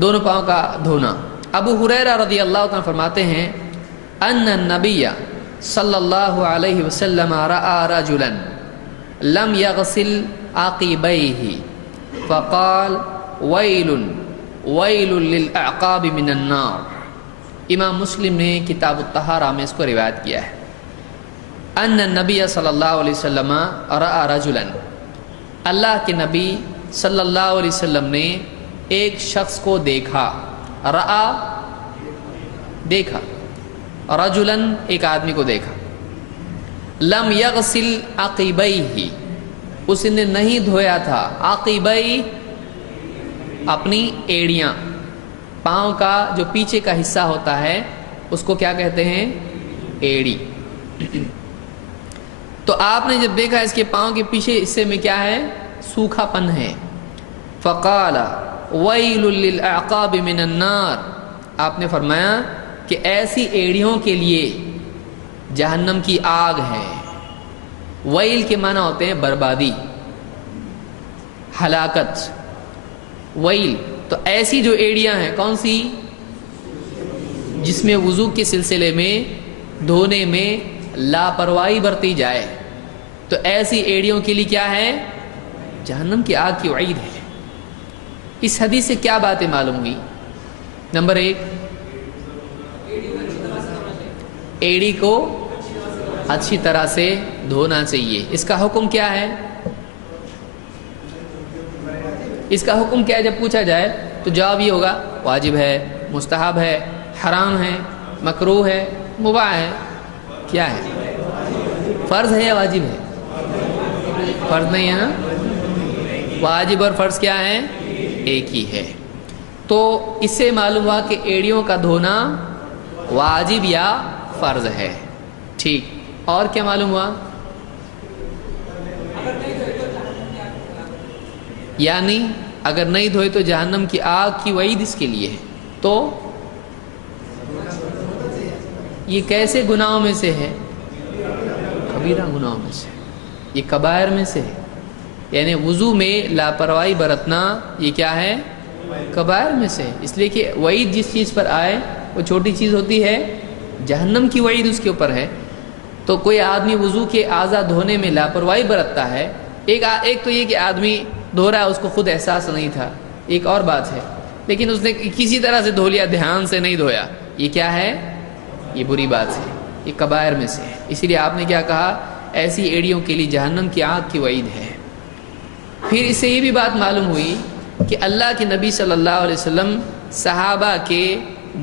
دونوں پاؤں کا دھونا۔ ابو ہریرہ رضی اللہ عنہ فرماتے ہیں ان النبی صلی اللہ علیہ وسلم رأى رجلا لم يغسل عقبیہ فقال ویل ویل للاعقاب من النار۔ امام مسلم نے کتاب الطہارہ میں اس کو روایت کیا ہے۔ ان النبی صلی اللہ علیہ وسلم رأى رجلا، اللہ کے نبی صلی اللہ علیہ وسلم نے ایک شخص کو دیکھا۔ رأى دیکھا، رجلا ایک آدمی کو دیکھا، لم یغسل عقبیہ اس نے نہیں دھویا تھا، عقبی اپنی ایڑیاں، پاؤں کا جو پیچھے کا حصہ ہوتا ہے اس کو کیا کہتے ہیں؟ ایڑی۔ تو آپ نے جب دیکھا اس کے پاؤں کے پیچھے حصے میں کیا ہے؟ سوکھا پن ہے۔ فقال ویل للاعقاب من النار، آپ نے فرمایا کہ ایسی ایڑیوں کے لیے جہنم کی آگ ہے۔ ویل کے معنی ہوتے ہیں بربادی، ہلاکت۔ ویل تو ایسی جو ایڑیاں ہیں، کون سی؟ جس میں وضو کے سلسلے میں دھونے میں لاپرواہی برتی جائے، تو ایسی ایڑیوں کے لیے کیا ہے؟ جہنم کی آگ کی وعید ہے۔ اس حدیث سے کیا باتیں معلوم ہوئی؟ نمبر 1، ایڑی کو اچھی طرح سے دھونا چاہیے۔ اس کا حکم کیا ہے؟ اس کا حکم کیا ہے جب پوچھا جائے تو جواب یہ ہوگا واجب ہے، مستحب ہے، حرام ہے، مکروہ ہے، مباح ہے۔ کیا ہے؟ فرض ہے یا واجب ہے؟ فرض نہیں ہے نا؟ واجب اور فرض کیا ہے؟ ایک ہی ہے۔ تو اس سے معلوم ہوا کہ ایڑیوں کا دھونا واجب یا فرض ہے۔ ٹھیک، اور کیا معلوم ہوا؟ یعنی اگر نہیں دھوئے تو جہنم کی آگ کی وعید اس کے لیے ہے۔ تو یہ کیسے گناہوں میں سے ہے؟ کبیرہ گناہوں میں سے، یہ کبائر میں سے ہے۔ یعنی وضو میں لاپرواہی برتنا یہ کیا ہے؟ کبائر میں سے۔ اس لیے کہ وعید جس چیز پر آئے وہ چھوٹی چیز ہوتی ہے، جہنم کی وعید اس کے اوپر ہے۔ تو کوئی آدمی وضو کے اعضاء دھونے میں لاپرواہی برتتا ہے، ایک تو یہ کہ آدمی دھو رہا ہے اس کو خود احساس نہیں تھا، ایک اور بات ہے، لیکن اس نے کسی طرح سے دھو لیا، دھیان سے نہیں دھویا، یہ کیا ہے؟ یہ بری بات ہے، یہ کبائر میں سے ہے۔ اسی لیے آپ نے کیا کہا؟ ایسی ایڑیوں کے لیے جہنم کی آگ کی وعید ہے۔ پھر اس سے یہ بھی بات معلوم ہوئی کہ اللہ کے نبی صلی اللہ علیہ وسلم صحابہ کے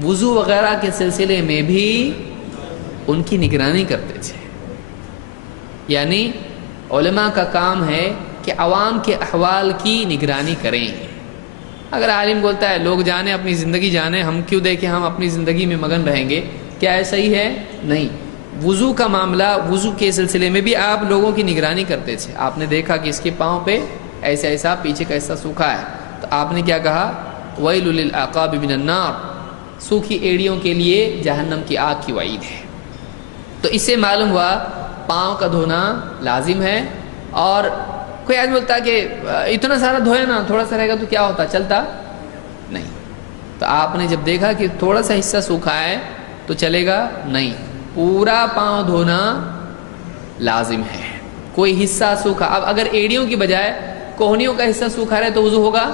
وضو وغیرہ کے سلسلے میں بھی ان کی نگرانی کرتے تھے۔ یعنی علماء کا کام ہے کہ عوام کے احوال کی نگرانی کریں۔ اگر عالم بولتا ہے لوگ جانیں، اپنی زندگی جانیں، ہم کیوں دیکھیں، ہم اپنی زندگی میں مگن رہیں گے، کیا یہ صحیح ہے؟ نہیں۔ وضو کا معاملہ، وضو کے سلسلے میں بھی آپ لوگوں کی نگرانی کرتے تھے۔ آپ نے دیکھا کہ اس کے پاؤں پہ ایسا ایسا، پیچھے کا ایسا سوکھا ہے، تو آپ نے کیا کہا؟ ویل للاعقاب من النار، سوکھی ایڑیوں کے لیے جہنم کی آگ کی وعید ہے۔ تو اس سے معلوم ہوا پاؤں کا دھونا لازم ہے۔ اور کوئی آدمی بولتا ہے کہ اتنا سارا دھویا نا، تھوڑا سا رہے گا تو کیا ہوتا، چلتا نہیں۔ تو آپ نے جب دیکھا کہ تھوڑا سا حصہ سوکھا ہے تو چلے گا نہیں، پورا پاؤں دھونا لازم ہے۔ کوئی حصہ سوکھا، اب اگر ایڑیوں کی بجائے کوہنیوں کا حصہ سوکھا رہے تو وضو ہوگا؟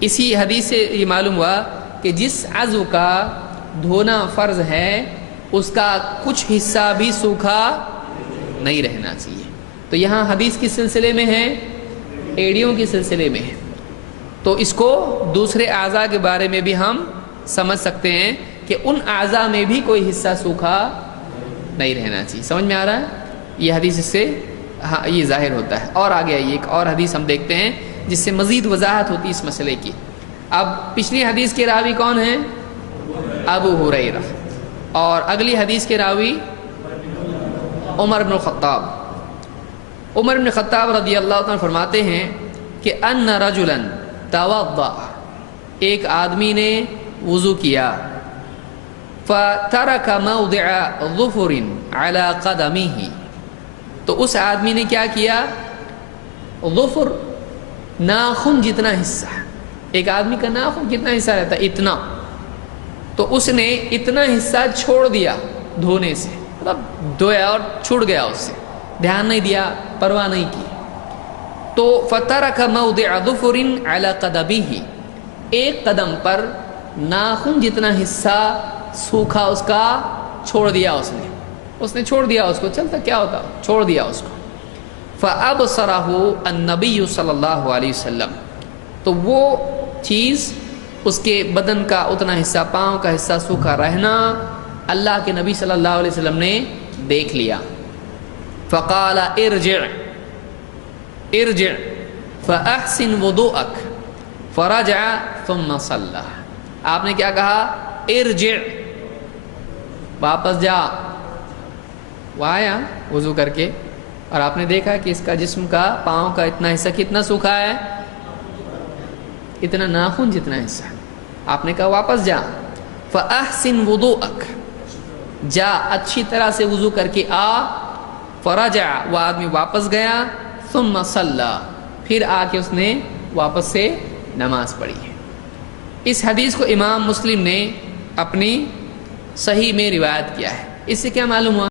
اسی حدیث سے یہ معلوم ہوا کہ جس عضو کا دھونا فرض ہے اس کا کچھ حصہ بھی سوکھا نہیں رہنا چاہیے۔ تو یہاں حدیث کس سلسلے میں ہے؟ ایڑیوں کے سلسلے میں ہے۔ تو اس کو دوسرے اعضاء کے بارے میں بھی ہم سمجھ سکتے ہیں کہ ان اعضاء میں بھی کوئی حصہ سوکھا نہیں رہنا چاہیے۔ سمجھ میں آ رہا ہے؟ یہ حدیث اس سے ہاں یہ ظاہر ہوتا ہے۔ اور آگے آئیے ایک اور حدیث ہم دیکھتے ہیں جس سے مزید وضاحت ہوتی ہے اس مسئلے کی۔ اب پچھلی حدیث کے راوی کون ہیں؟ ابو ہریرہ، اور اگلی حدیث کے راوی عمر بن الخطاب۔ عمر بن خطاب رضی اللہ عنہ فرماتے ہیں کہ ان رجلا توضأ، ایک آدمی نے وضو کیا، فترک موضع ظفر علی قدمہ، تو اس آدمی نے کیا کیا؟ ظفر ناخن جتنا حصہ، ایک آدمی کا ناخن کتنا حصہ رہتا ہے؟ اتنا. تو اس نے اتنا حصہ چھوڑ دیا دھونے سے، مطلب دھویا اور چھوٹ گیا، اس سے دھیان نہیں دیا، پرواہ نہیں کی. تو فَتَرَكَ مَوْضِعَ ظُفُرٍ عَلَى قَدَبِهِ، ایک قدم پر ناخن جتنا حصہ سوکھا اس کا چھوڑ دیا، اس نے چھوڑ دیا، اس کو چلتا کیا ہوتا، چھوڑ دیا اس کو. فَأَبْصَرَهُ النَّبِيُّ صلی اللہ علیہ وسلم، تو وہ چیز اس کے بدن کا اتنا حصہ، پاؤں کا حصہ سوکھا رہنا اللہ کے نبی صلی اللہ علیہ وسلم نے دیکھ لیا. فقال ارجع ارجع فاحسن وضوءك فرجع ثم صلى. آپ نے کیا کہا؟ ارجع، واپس جا. وہ آیا وضو کر کے اور آپ نے دیکھا کہ اس کا جسم کا، پاؤں کا اتنا حصہ کتنا سوکھا ہے، اتنا ناخن جتنا حصہ. آپ نے کہا واپس جا. فاحسن وضوءك، جا اچھی طرح سے وضو کر کے آ. فرجع، وہ آدمی واپس گیا. ثم صلی، پھر آ کے اس نے واپس سے نماز پڑھی ہے. اس حدیث کو امام مسلم نے اپنی صحیح میں روایت کیا ہے. اس سے کیا معلوم ہوا؟